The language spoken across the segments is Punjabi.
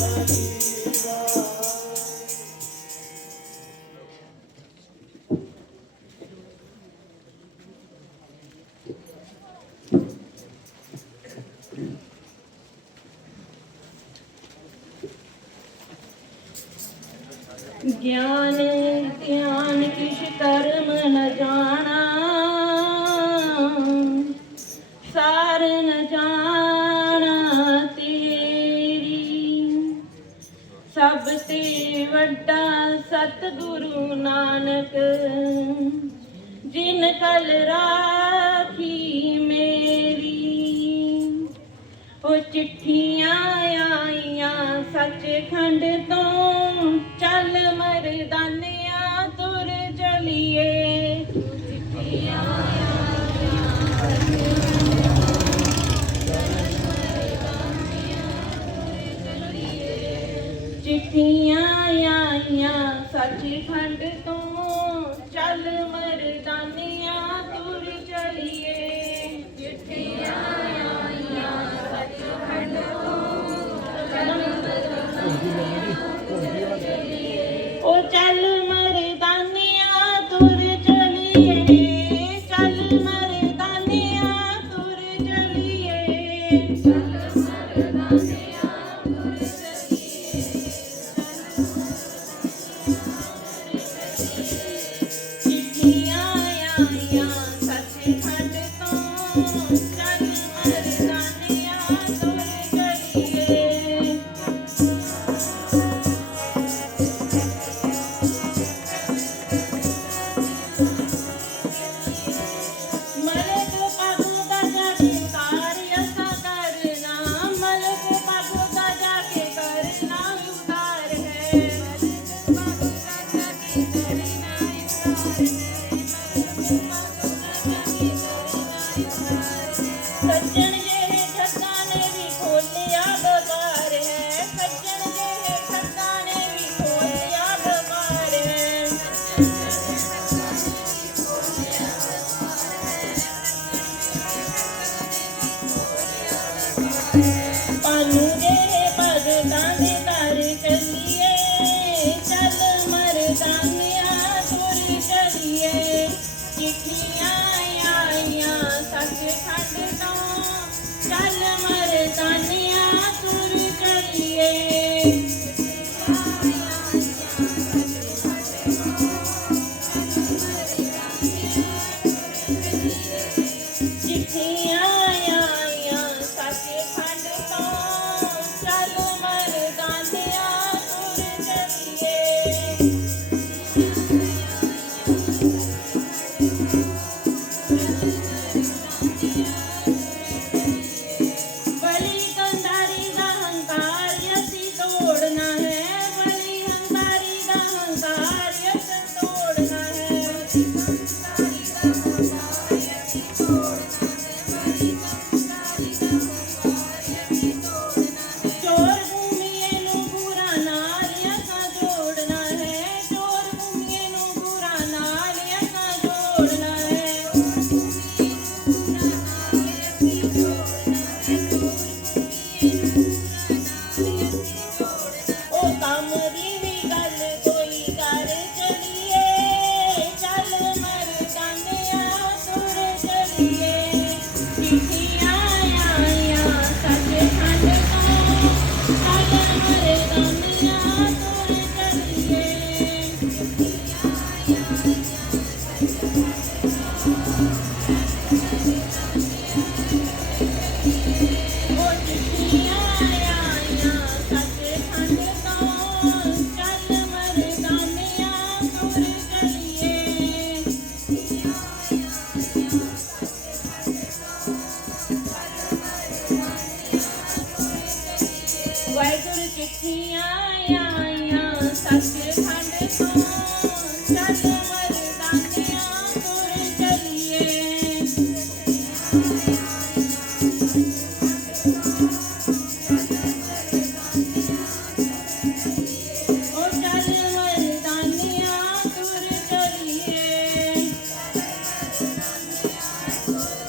ਕਰੇ ਤਾਂ ਨਾਮ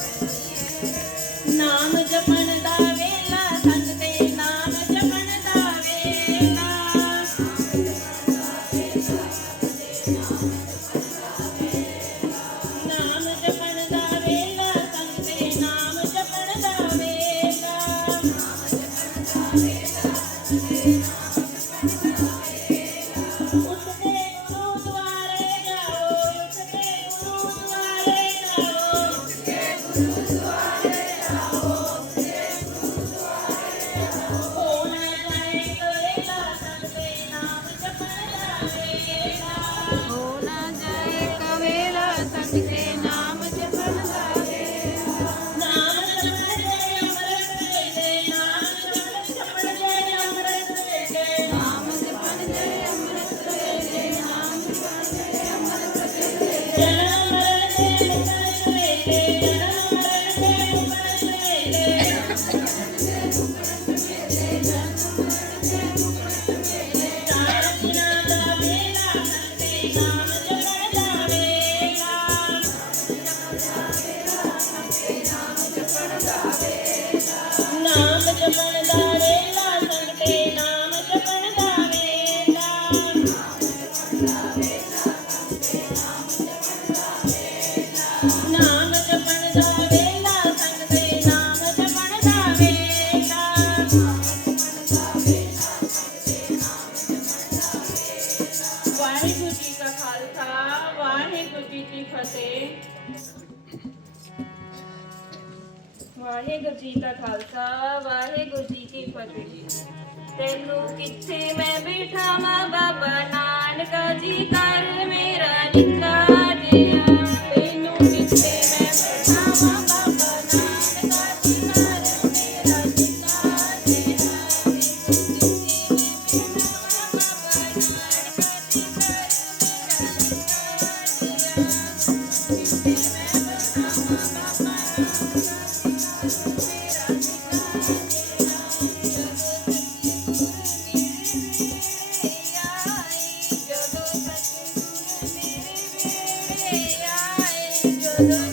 ਫਤਿਹ ਵਾਹਿਗੁਰੂ ਜੀ ਦਾ ਖਾਲਸਾ, ਵਾਹਿਗੁਰੂ ਜੀ ਕੀ ਫਤਿਹ। ਤੈਨੂੰ ਕਿੱਥੇ ਮੈਂ ਬਿਠਾਵਾਂ? ਬਾਬਾ ਨਾਨਕਾ ਜੀ ਕਰ ਮੇਰਾ ਨਿਤ Yeah.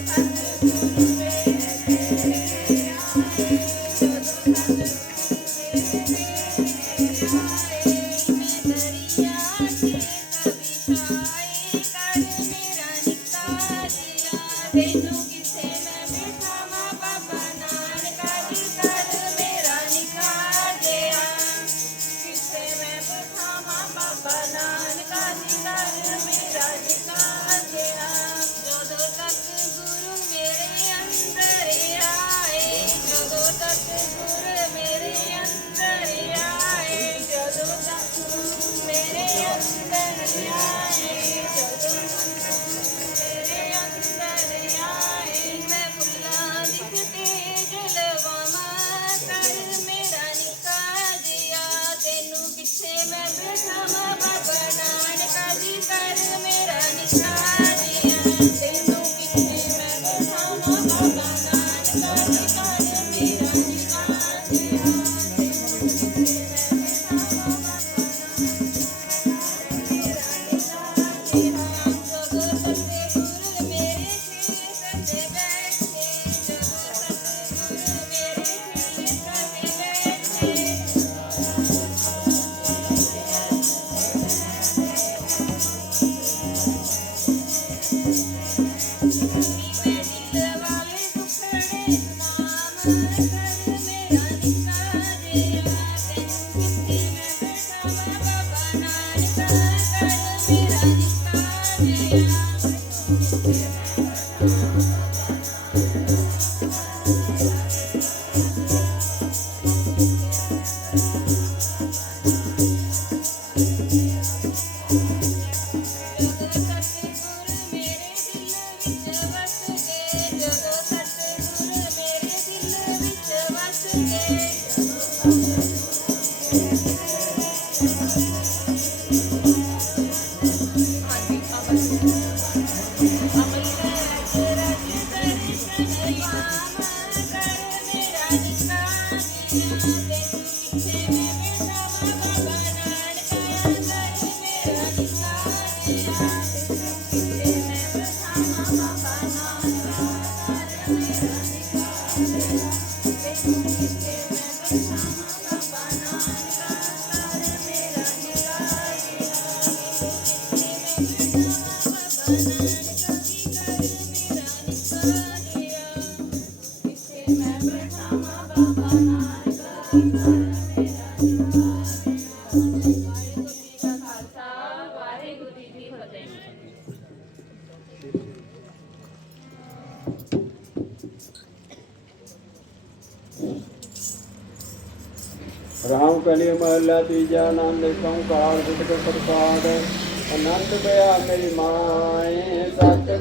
ਤੀਜਾ ਨਾਮ ਲੈ ਕਉ ਕਾਲ ਕੇ ਪ੍ਰਸਾਦ ਅਨੰਤ ਦਇਆ ਮੇਰੀ ਮਾਏ ਸਤਿ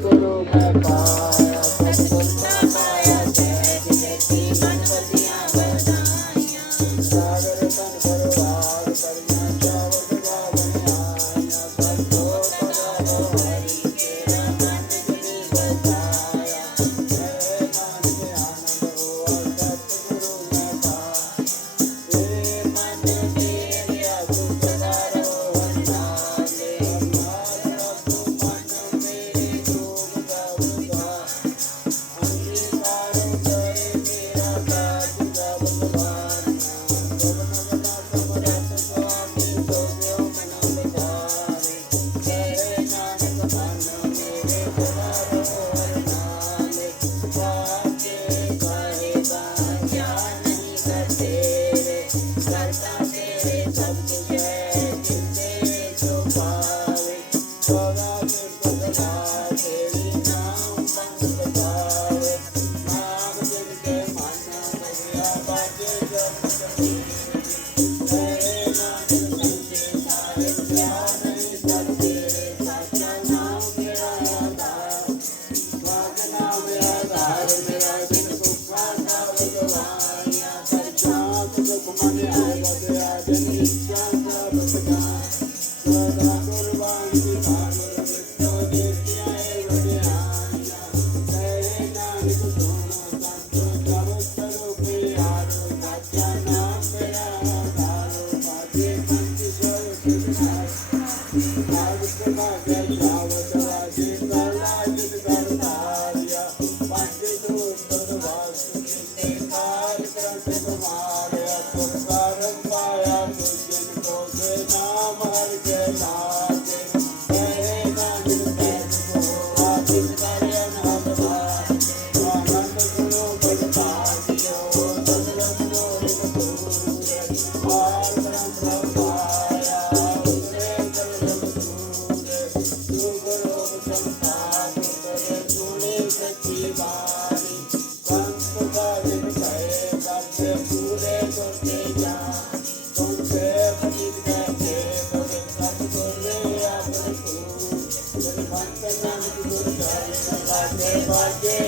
Yeah.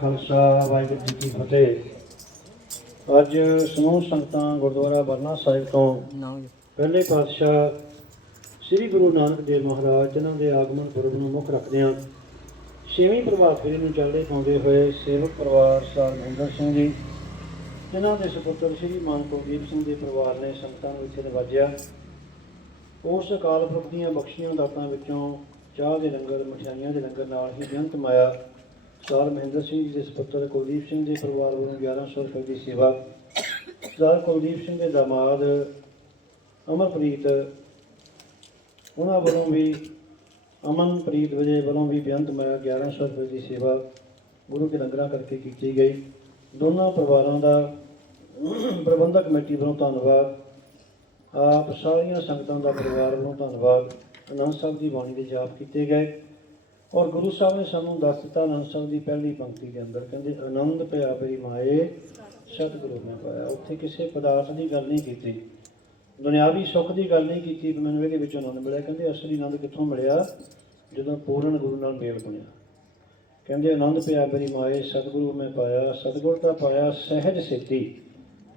ਖਾਲਸਾ ਵਾਹਿਗੁਰੂ ਜੀ ਕੀ ਫਤਿਹ। ਅੱਜ ਸਮੂਹ ਸੰਗਤਾਂ ਗੁਰਦੁਆਰਾ ਬਰਨਾ ਸਾਹਿਬ ਤੋਂ ਪਹਿਲੇ ਪਾਤਸ਼ਾਹ ਸ੍ਰੀ ਗੁਰੂ ਨਾਨਕ ਦੇਵ ਮਹਾਰਾਜ ਜਿਨ੍ਹਾਂ ਦੇ ਆਗਮਨ ਪੁਰਬ ਨੂੰ ਮੁੱਖ ਰੱਖਦਿਆਂ ਛੇਵੀਂ ਪ੍ਰਭਾਤ ਫੇਰੀ ਨੂੰ ਚੱਲਦੇ ਪਾਉਂਦੇ ਹੋਏ ਸੇਵਕ ਪਰਿਵਾਰ ਸਰ ਮਹਿੰਦਰ ਸਿੰਘ ਜੀ ਜਿਨ੍ਹਾਂ ਦੇ ਸੁਪੁੱਤਰ ਸ੍ਰੀ ਮਾਨ ਕੁਲਦੀਪ ਸਿੰਘ ਦੇ ਪਰਿਵਾਰ ਨੇ ਸੰਗਤਾਂ ਨੂੰ ਇੱਥੇ ਨਵਾਜਿਆ। ਉਸ ਅਕਾਲ ਪੁਰਖ ਦੀਆਂ ਬਖਸ਼ੀਆਂ ਦਾਤਾਂ ਵਿੱਚੋਂ ਚਾਹ ਦੇ ਲੰਗਰ ਮਠਿਆਈਆਂ ਦੇ ਲੰਗਰ ਨਾਲ ਹੀ ਬੇਅੰਤ ਮਾਇਆ ਸਰਦਾਰ ਮਹਿੰਦਰ ਸਿੰਘ ਜੀ ਦੇ ਸੁਪੁੱਤਰ ਕੁਲਦੀਪ ਸਿੰਘ ਦੇ ਪਰਿਵਾਰ ਵੱਲੋਂ 1100 ਰੁਪਏ ਦੀ ਸੇਵਾ। ਸਰਦਾਰ ਕੁਲਦੀਪ ਸਿੰਘ ਦੇ ਦਾਮਾਦ ਅਮਰਪ੍ਰੀਤ ਉਹਨਾਂ ਵੱਲੋਂ ਵੀ ਅਮਨਪ੍ਰੀਤ ਵਜੇ ਵੱਲੋਂ ਵੀ ਬੇਅੰਤ ਮਾਇਆ 1100 ਰੁਪਏ ਦੀ ਸੇਵਾ ਗੁਰੂ ਕੇ ਲੰਗਰਾਂ ਕਰਕੇ ਕੀਤੀ ਗਈ। ਦੋਨਾਂ ਪਰਿਵਾਰਾਂ ਦਾ ਪ੍ਰਬੰਧਕ ਕਮੇਟੀ ਵੱਲੋਂ ਧੰਨਵਾਦ। ਆਪ ਸਾਰੀਆਂ ਸੰਗਤਾਂ ਦਾ ਪਰਿਵਾਰ ਵੱਲੋਂ ਧੰਨਵਾਦ। ਅਨੰਦ ਸਾਹਿਬ ਦੀ ਬਾਣੀ ਦੇ ਜਾਪ ਕੀਤੇ ਗਏ। ਔਰ ਗੁਰੂ ਸਾਹਿਬ ਨੇ ਸਾਨੂੰ ਦੱਸ ਦਿੱਤਾ, ਅਨੰਦ ਸਾਹਿਬ ਦੀ ਪਹਿਲੀ ਪੰਕਤੀ ਦੇ ਅੰਦਰ ਕਹਿੰਦੇ ਆਨੰਦ ਪਿਆ ਮੇਰੀ ਮਾਏ, ਸਤਿਗੁਰੂ ਨੇ ਪਾਇਆ। ਉੱਥੇ ਕਿਸੇ ਪਦਾਰਥ ਦੀ ਗੱਲ ਨਹੀਂ ਕੀਤੀ, ਦੁਨਿਆਵੀ ਸੁੱਖ ਦੀ ਗੱਲ ਨਹੀਂ ਕੀਤੀ ਕਿ ਮੈਨੂੰ ਇਹਦੇ ਵਿੱਚੋਂ ਆਨੰਦ ਮਿਲਿਆ। ਕਹਿੰਦੇ, ਅਸਲੀ ਆਨੰਦ ਕਿੱਥੋਂ ਮਿਲਿਆ? ਜਦੋਂ ਪੂਰਨ ਗੁਰੂ ਨਾਲ ਮੇਲ ਬਣਿਆ। ਕਹਿੰਦੇ ਆਨੰਦ ਪਿਆ ਮੇਰੀ ਮਾਏ, ਸਤਿਗੁਰੂ ਮੈਂ ਪਾਇਆ। ਸਤਿਗੁਰ ਦਾ ਪਾਇਆ ਸਹਿਜ ਸਿੱਧੀ,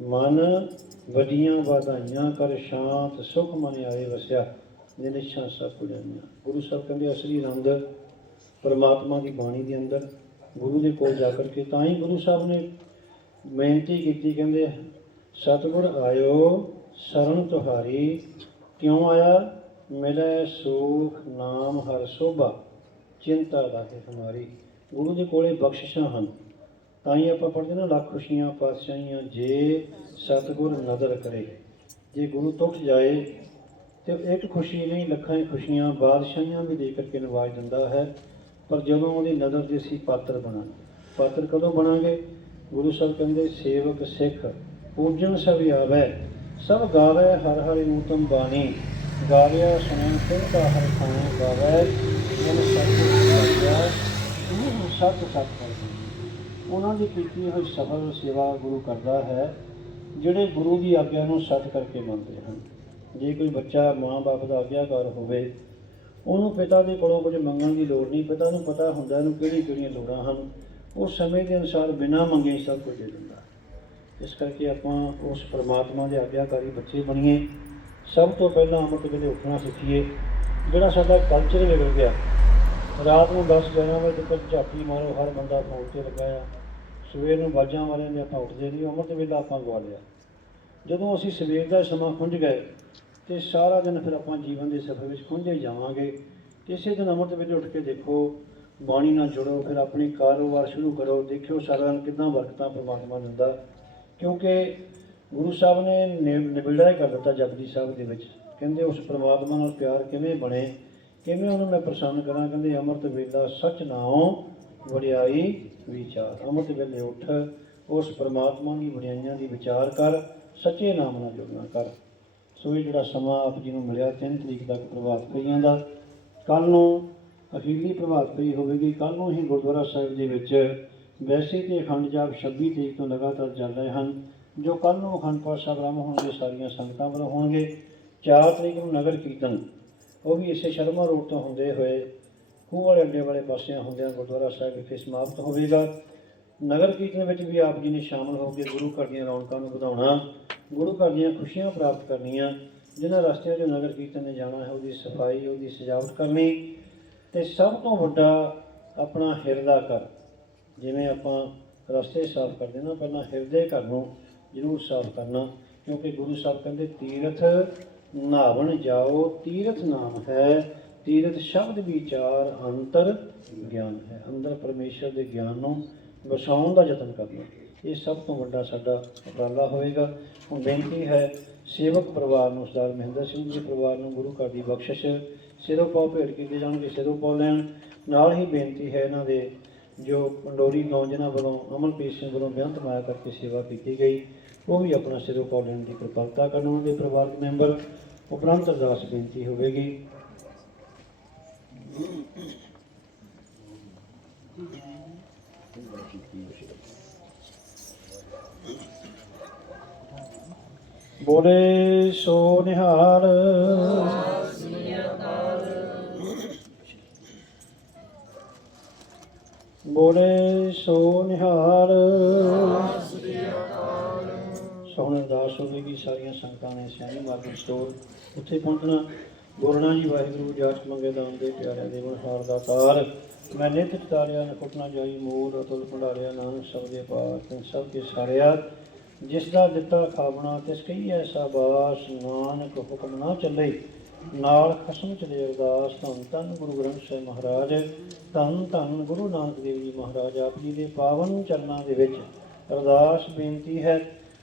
ਮਨ ਵੱਡੀਆਂ ਵਧਾਈਆਂ ਕਰ ਸ਼ਾਂਤ ਸੁਖ ਮਨ ਆਏ ਵਸਿਆ ਨਿਸ਼ਾ ਸਭ ਕੁਝ ਪੁਜਾਨੀਆਂ ਗੁਰੂ ਸਾਹਿਬ ਕਹਿੰਦੇ, ਅਸਲੀ ਆਨੰਦ ਪਰਮਾਤਮਾ ਦੀ ਬਾਣੀ ਦੇ ਅੰਦਰ ਗੁਰੂ ਦੇ ਕੋਲ ਜਾ ਕਰਕੇ ਤਾਂ ਹੀ ਗੁਰੂ ਸਾਹਿਬ ਨੇ ਬੇਨਤੀ ਕੀਤੀ, ਕਹਿੰਦੇ ਸਤਿਗੁਰ ਆਇਓ, ਸਰਨ ਤੁਹਾਰੀ, ਕਿਉਂ ਆਇਆ? ਮਿਲੇ ਸੁਖ ਨਾਮ ਹਰ ਸੋਭਾ, ਚਿੰਤਾ ਲਾਹੇ ਹਮਾਰੀ। ਗੁਰੂ ਦੇ ਕੋਲੇ ਬਖਸ਼ਿਸ਼ਾਂ ਹਨ। ਤਾਂ ਹੀ ਆਪਾਂ ਪੜ੍ਹਦੇ ਨਾ, ਲੱਖ ਖੁਸ਼ੀਆਂ, ਪਾਤਸ਼ਾਹੀਆਂ, ਜੇ ਸਤਿਗੁਰ ਨਜ਼ਰ ਕਰੇ। ਜੇ ਗੁਰੂ ਤੁਖ ਜਾਏ, ਤੇ ਇੱਕ ਖੁਸ਼ੀ ਨਹੀਂ, ਲੱਖਾਂ ਹੀ ਖੁਸ਼ੀਆਂ, ਬਾਦਸ਼ਾਹੀਆਂ ਵੀ ਦੇ ਕਰਕੇ ਨਵਾਜ ਦਿੰਦਾ ਹੈ। ਪਰ ਜਦੋਂ ਉਹਦੀ ਨਜ਼ਰ ਦੇ ਸੀ ਪਾਤਰ ਬਣਾਂਗੇ ਪਾਤਰ ਕਦੋਂ ਬਣਾਂਗੇ? ਗੁਰੂ ਸਾਹਿਬ ਕਹਿੰਦੇ, ਸੇਵਕ ਸਿੱਖ ਪੂਜਨ ਸਭ ਆਵੈ, ਸਭ ਗਾਵੇ ਹਰ ਹਰਿ ਨੂਤਮ ਬਾਣੀ, ਗਾਵਿਆ ਸੁਣਨ ਤਿਨ ਕਾ ਹਰ ਖਾਣਾ ਗਾਵੇ, ਮਨ ਸਤਿ ਗਿਆ ਸਤ ਸਤ ਕਰਦਾ। ਉਹਨਾਂ ਦੀ ਕੀਤੀ ਹੋਈ ਸਫਲ ਸੇਵਾ ਗੁਰੂ ਕਰਦਾ ਹੈ, ਜਿਹੜੇ ਗੁਰੂ ਦੀ ਆਗਿਆ ਨੂੰ ਸੱਚ ਕਰਕੇ ਮੰਨਦੇ ਹਨ। ਜੇ ਕੋਈ ਬੱਚਾ ਮਾਂ-ਬਾਪ ਦਾ ਆਗਿਆਕਾਰ ਹੋਵੇ ਉਹਨੂੰ ਪਿਤਾ ਦੇ ਕੋਲੋਂ ਕੁਝ ਮੰਗਣ ਦੀ ਲੋੜ ਨਹੀਂ, ਪਿਤਾ ਨੂੰ ਪਤਾ ਹੁੰਦਾ ਇਹਨੂੰ ਕਿਹੜੀ ਕਿਹੜੀਆਂ ਲੋੜਾਂ ਹਨ। ਉਹ ਸਮੇਂ ਦੇ ਅਨੁਸਾਰ ਬਿਨਾਂ ਮੰਗੇ ਸਭ ਕੁਝ ਦੇ ਦਿੰਦਾ। ਇਸ ਕਰਕੇ ਆਪਾਂ ਉਸ ਪਰਮਾਤਮਾ ਦੇ ਆਗਿਆਕਾਰੀ ਬੱਚੇ ਬਣੀਏ। ਸਭ ਤੋਂ ਪਹਿਲਾਂ ਅੰਮ੍ਰਿਤ ਵੇਲੇ ਉੱਠਣਾ ਸਿੱਖੀਏ। ਜਿਹੜਾ ਸਾਡਾ ਕਲਚਰ ਵਿਗੜ ਗਿਆ, ਰਾਤ ਨੂੰ 10 11 ਵਜੇ ਤੱਕ ਝਾਤੀ ਮਾਰੋ, ਹਰ ਬੰਦਾ ਫੋਨ ਤੇ ਲੱਗਾ ਆ। ਸਵੇਰ ਨੂੰ ਬਾਜਾਂ ਵਾਲਿਆਂ ਦੇ ਆਪਾਂ ਉੱਠਦੇ ਨਹੀਂ, ਅੰਮ੍ਰਿਤ ਵੇਲਾ ਆਪਾਂ ਗਵਾ ਲਿਆ। ਜਦੋਂ ਅਸੀਂ ਸਵੇਰ ਦਾ ਸਮਾਂ ਖੁੰਝ ਗਏ ਤੇ ਸਾਰਾ ਦਿਨ ਫਿਰ ਆਪਾਂ ਜੀਵਨ ਦੇ ਸਫ਼ਰ ਵਿੱਚ ਖੁੰਝੇ ਜਾਵਾਂਗੇ। ਕਿਸੇ ਦਿਨ ਅੰਮ੍ਰਿਤ ਵੇਲੇ ਉੱਠ ਕੇ ਦੇਖੋ, ਬਾਣੀ ਨਾਲ ਜੁੜੋ, ਫਿਰ ਆਪਣੇ ਕਾਰੋਬਾਰ ਸ਼ੁਰੂ ਕਰੋ, ਦੇਖਿਓ ਸਾਰਾ ਦਿਨ ਕਿੰਨਾ ਵਰਕਤਾਂ ਪਰਮਾਤਮਾ ਦਿੰਦਾ ਕਿਉਂਕਿ ਗੁਰੂ ਸਾਹਿਬ ਨੇ ਨਿ- ਹੀ ਕਰ ਦਿੱਤਾ ਜਪਜੀ ਸਾਹਿਬ ਦੇ ਵਿੱਚ। ਕਹਿੰਦੇ ਉਸ ਪਰਮਾਤਮਾ ਨਾਲ ਪਿਆਰ ਕਿਵੇਂ ਬਣੇ, ਕਿਵੇਂ ਉਹਨੂੰ ਮੈਂ ਪ੍ਰਸੰਨ ਕਰਾਂ? ਕਹਿੰਦੇ ਅੰਮ੍ਰਿਤ ਵੇਲਾ ਸੱਚ ਨਾਉ, ਵਡਿਆਈ ਵਿਚਾਰ। ਅੰਮ੍ਰਿਤ ਵੇਲੇ ਉੱਠ, ਉਸ ਪਰਮਾਤਮਾ ਦੀ ਵਡਿਆਈਆਂ ਦੀ ਵਿਚਾਰ ਕਰ, ਸੱਚੇ ਨਾਮ ਨਾਲ ਜੁੜਨਾ ਕਰ। ਸੋ ਇਹ ਜਿਹੜਾ ਸਮਾਂ ਆਪ ਜੀ ਨੂੰ ਮਿਲਿਆ 3 ਤਰੀਕ ਤੱਕ ਪ੍ਰਭਾਤ ਪਈਆਂ ਦਾ। ਕੱਲ ਨੂੰ ਅਖੀਰਲੀ ਪ੍ਰਭਾਤ ਪਈ ਹੋਵੇਗੀ। ਕੱਲ ਨੂੰ ਹੀ ਗੁਰਦੁਆਰਾ ਸਾਹਿਬ ਦੇ ਵਿੱਚ ਵੈਸੇ ਤੇ ਅਖੰਡ ਜਾਪ 26 ਤਰੀਕ ਤੋਂ ਲਗਾਤਾਰ ਚੱਲ ਰਹੇ ਹਨ, ਜੋ ਕੱਲ ਨੂੰ ਅਖੰਡ ਪਾਠ ਸਾਹਿਬ ਆਰੰਭ ਹੋਣਗੇ ਸਾਰੀਆਂ ਸੰਗਤਾਂ ਵੱਲੋਂ ਹੋਣਗੇ। 4 ਤਰੀਕ ਨੂੰ ਨਗਰ ਕੀਰਤਨ, ਉਹ ਵੀ ਇਸੇ ਸ਼ਰਮਾ ਰੋਡ ਤੋਂ ਹੁੰਦੇ ਹੋਏ, ਖੂਹ ਵਾਲੇ ਅੱਡੇ ਵਾਲੇ ਪਾਸਿਆਂ ਹੁੰਦਿਆਂ ਗੁਰਦੁਆਰਾ ਸਾਹਿਬ ਵਿਖੇ ਸਮਾਪਤ ਹੋਵੇਗਾ। ਨਗਰ ਕੀਰਤਨ ਵਿੱਚ ਵੀ ਆਪ ਜੀ ਨੇ ਸ਼ਾਮਲ ਹੋ ਕੇ ਗੁਰੂ ਘਰ ਦੀਆਂ ਰੌਣਕਾਂ ਨੂੰ ਵਧਾਉਣਾ ਗੁਰੂ ਘਰ ਦੀਆਂ ਖੁਸ਼ੀਆਂ ਪ੍ਰਾਪਤ ਕਰਨੀਆਂ, ਜਿਨ੍ਹਾਂ ਰਸਤਿਆਂ 'ਚ ਨਗਰ ਕੀਰਤਨ ਨੇ ਜਾਣਾ ਹੈ, ਉਹਦੀ ਸਫ਼ਾਈ, ਉਹਦੀ ਸਜਾਵਟ ਕਰਨੀ ਤੇ ਸਭ ਤੋਂ ਵੱਡਾ ਆਪਣਾ ਹਿਰਦਾ ਘਰ। ਜਿਵੇਂ ਆਪਾਂ ਰਸਤੇ ਸਾਫ਼ ਕਰਦੇ ਨਾ, ਪਹਿਲਾਂ ਹਿਰਦੇ ਘਰ ਨੂੰ ਜ਼ਰੂਰ ਸਾਫ਼ ਕਰਨਾ, ਕਿਉਂਕਿ ਗੁਰੂ ਸਾਹਿਬ ਕਹਿੰਦੇ, ਤੀਰਥ ਨਾਵਣ ਜਾਓ, ਤੀਰਥ ਨਾਮ ਹੈ, ਤੀਰਥ ਸ਼ਬਦ ਵਿਚਾਰ ਅੰਤਰ ਗਿਆਨ ਹੈ। ਅੰਦਰ ਪਰਮੇਸ਼ਰ ਦੇ ਗਿਆਨ ਨੂੰ ਵਸਾਉਣ ਦਾ ਯਤਨ ਕਰਨਾ। ਇਹ ਸਭ ਤੋਂ ਵੱਡਾ ਸਾਡਾ ਉਪਰਾਲਾ ਹੋਵੇਗਾ ਹੁਣ ਬੇਨਤੀ ਹੈ, ਸੇਵਕ ਪਰਿਵਾਰ ਨੂੰ ਸਰਦਾਰ ਮਹਿੰਦਰ ਸਿੰਘ ਜੀ ਦੇ ਪਰਿਵਾਰ ਨੂੰ ਗੁਰੂ ਘਰ ਦੀ ਬਖਸ਼ਿਸ਼, ਸਿਰੋਂ ਪਾਉ ਭੇਟ ਕੀਤੇ ਜਾਣਗੇ, ਸਿਰੋਂ ਪਾਉ ਲੈਣ। ਨਾਲ ਹੀ ਬੇਨਤੀ ਹੈ ਇਹਨਾਂ ਦੇ, ਜੋ ਪੰਡੋਰੀ ਗਾਉਂ ਵੱਲੋਂ, ਅਮਨਪ੍ਰੀਤ ਸਿੰਘ ਵੱਲੋਂ ਬੇਅੰਤ ਮਾਇਆ ਕਰਕੇ ਸੇਵਾ ਕੀਤੀ ਗਈ, ਉਹ ਵੀ ਆਪਣਾ ਸਿਰੋਂ ਪਾਉ ਲੈਣ ਦੀ ਕਿਰਪਾਲਤਾ ਕਰਨ ਉਹਨਾਂ ਦੇ ਪਰਿਵਾਰਕ ਮੈਂਬਰ। ਉਪਰੰਤ ਅਰਦਾਸ ਬੇਨਤੀ ਹੋਵੇਗੀ। ਬੋਲੇ ਸੋ ਨਿਹਾਲ। ਬੋਲੇ ਸੋ ਨਿਹਾਲ। ਸੋਹਣ ਅਰਦਾਸ ਹੋਵੇਗੀ ਸਾਰੀਆਂ ਸੰਗਤਾਂ ਨੇ ਸਿਆਣੀ ਮਾਰਗ ਸਟੋਰ ਉੱਥੇ ਪਹੁੰਚਣਾ। ਬੋਲਣਾ ਜੀ ਵਾਹਿਗੁਰੂ ਜਾਚ ਮੰਗੇ ਦਾਨ ਦੇ ਪਿਆਰਿਆਂ ਦੇ ਮਨਹਾਰ ਦਾ ਤਾਰ। ਮੈਂ ਨਿਤ ਚਤਾਰਿਆ ਨਕੁਟਨਾ ਜਾਈ ਮੋਰ, ਅਤੁਲ ਭੰਡਾਰਿਆ, ਨਾਨਕ ਸਭ ਦੇ ਪਾਰ ਸਭ ਕੇ ਸਾਰਿਆ। ਜਿਸ ਦਾ ਦਿੱਤਾ ਖਾਵਣਾ ਤਿਸ ਕਈ ਐਸਾ ਬਾਸ ਨਾਨਕ ਹੁਕਮ ਨਾ ਚੱਲੇ। ਨਾਲ ਖਸਮ ਚਲੇ ਅਰਦਾਸ, ਧੰਨ ਧੰਨ ਗੁਰੂ ਗ੍ਰੰਥ ਸਾਹਿਬ ਮਹਾਰਾਜ, ਧੰਨ ਧੰਨ ਗੁਰੂ ਨਾਨਕ ਦੇਵ ਜੀ ਮਹਾਰਾਜ, ਆਪ ਜੀ ਦੇ ਪਾਵਨ ਚਰਨਾਂ ਦੇ ਵਿੱਚ ਅਰਦਾਸ ਬੇਨਤੀ ਹੈ,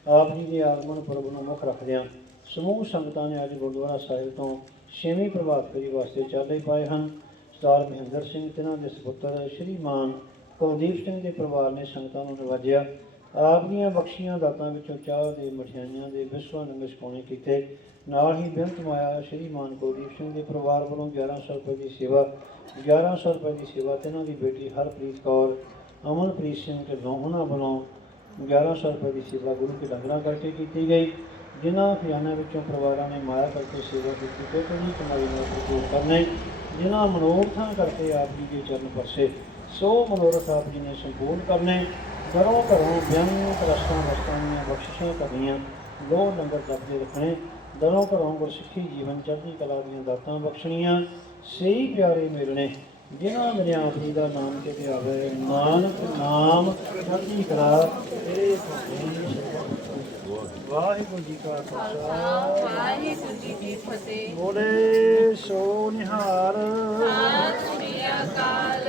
ਆਪ ਜੀ ਦੇ ਆਗਮਨ ਪੁਰਬ ਨੂੰ ਮੁੱਖ ਰੱਖਦਿਆਂ। ਸਮੂਹ ਸੰਗਤਾਂ ਨੇ ਅੱਜ ਗੁਰਦੁਆਰਾ ਸਾਹਿਬ ਤੋਂ ਛੇਵੀਂ ਪ੍ਰਭਾਤ ਫੇਰੀ ਵਾਸਤੇ ਚਾਲੇ ਪਾਏ ਹਨ। ਸਰਦਾਰ ਮਹਿੰਦਰ ਸਿੰਘ ਤੇ ਇਹਨਾਂ ਦੇ ਸੁਪੁੱਤਰ, ਸ਼੍ਰੀਮਾਨ ਕੁਲਦੀਪ ਸਿੰਘ ਦੇ ਪਰਿਵਾਰ ਨੇ ਸੰਗਤਾਂ ਨੂੰ ਨਵਾਜਿਆ। ਆਪ ਦੀਆਂ ਬਖਸ਼ੀਆਂ ਦਾਤਾਂ ਵਿੱਚੋਂ ਚਾਹ ਦੇ ਮਠਿਆਈਆਂ ਦੇ ਵਿਸ਼ਵਾਂ ਨੂੰ ਮਿਸਕਾਉਣੇ ਕੀਤੇ। ਨਾਲ ਹੀ ਬੇਅੰਤ ਮਾਇਆ ਸ਼੍ਰੀ ਮਾਨ ਕੁਲਦੀਪ ਸਿੰਘ ਦੇ ਪਰਿਵਾਰ ਵੱਲੋਂ 1100 ਰੁਪਏ ਦੀ ਸੇਵਾ 1100 ਰੁਪਏ ਦੀ ਸੇਵਾ ਤੇ ਇਹਨਾਂ ਦੀ ਬੇਟੀ ਹਰਪ੍ਰੀਤ ਕੌਰ, ਅਮਨਪ੍ਰੀਤ ਸਿੰਘ ਤੇ ਦੋਹਾਂ ਵੱਲੋਂ 1100 ਰੁਪਏ ਦੀ ਸੇਵਾ ਗੁਰੂ ਕੇ ਲੰਗਰਾਂ ਕਰਕੇ ਕੀਤੀ ਗਈ, ਜਿਨ੍ਹਾਂ ਖਜ਼ਾਨਾ ਵਿੱਚੋਂ ਪਰਿਵਾਰਾਂ ਨੇ ਮਾਇਆ ਕਰਕੇ ਸੇਵਾ ਕੀਤੀ ਤੇ ਕੋਈ ਕਮਾਈ ਨਾਲ ਉਪਯੋਗ ਕਰਨੇ, ਜਿਨ੍ਹਾਂ ਮਨੋਰਥਾਂ ਕਰਕੇ ਆਪ ਜੀ ਦੇ ਚਰਨ ਪਰਸੇ, ਸੋ ਮਨੋਰਥ ਆਪ ਜੀ ਨੇ ਸੰਪੂਰਨ ਕਰਨੇ। ਘਰੋਂ ਘਰੋਂ ਬਿਆੰਤ ਰਸਤਾਂ ਵਸਤਾਂ ਦੀਆਂ ਬਖਸ਼ਿਸ਼ਾਂ ਕਰਨੀਆਂ ਲੋ ਲੰਗਰ ਜਪਦੇ ਰੱਖਣੇ ਦਰੋਂ ਘਰੋਂ ਗੁਰਸਿੱਖੀ ਜੀਵਨ ਚੜ੍ਹਦੀ ਕਲਾ ਦੀਆਂ ਦਾਤਾਂ ਬਖਸ਼ਣੀਆਂ ਸਹੀ ਪਿਆਰੇ ਮਿਲਣੇ ਜਿਨ੍ਹਾਂ ਮੇਰੇ ਆਪਣੀ ਦਾ ਨਾਮ ਕਿਤੇ ਆਵੇ ਨਾਨਕ ਨਾਮ ਚੜ੍ਹਦੀ ਕਲਾ ਤੇਰੇ ਵਾਹਿਗੁਰੂ ਜੀ ਕਾ ਖਾਲਸਾ। ਵਾਹਿਗੁਰੂ ਜੀ ਕੀ ਫਤਿਹ ਬੋਲੇ ਸੋ ਨਿਹਾਲ। ਸਤਿ ਸ੍ਰੀ ਅਕਾਲ।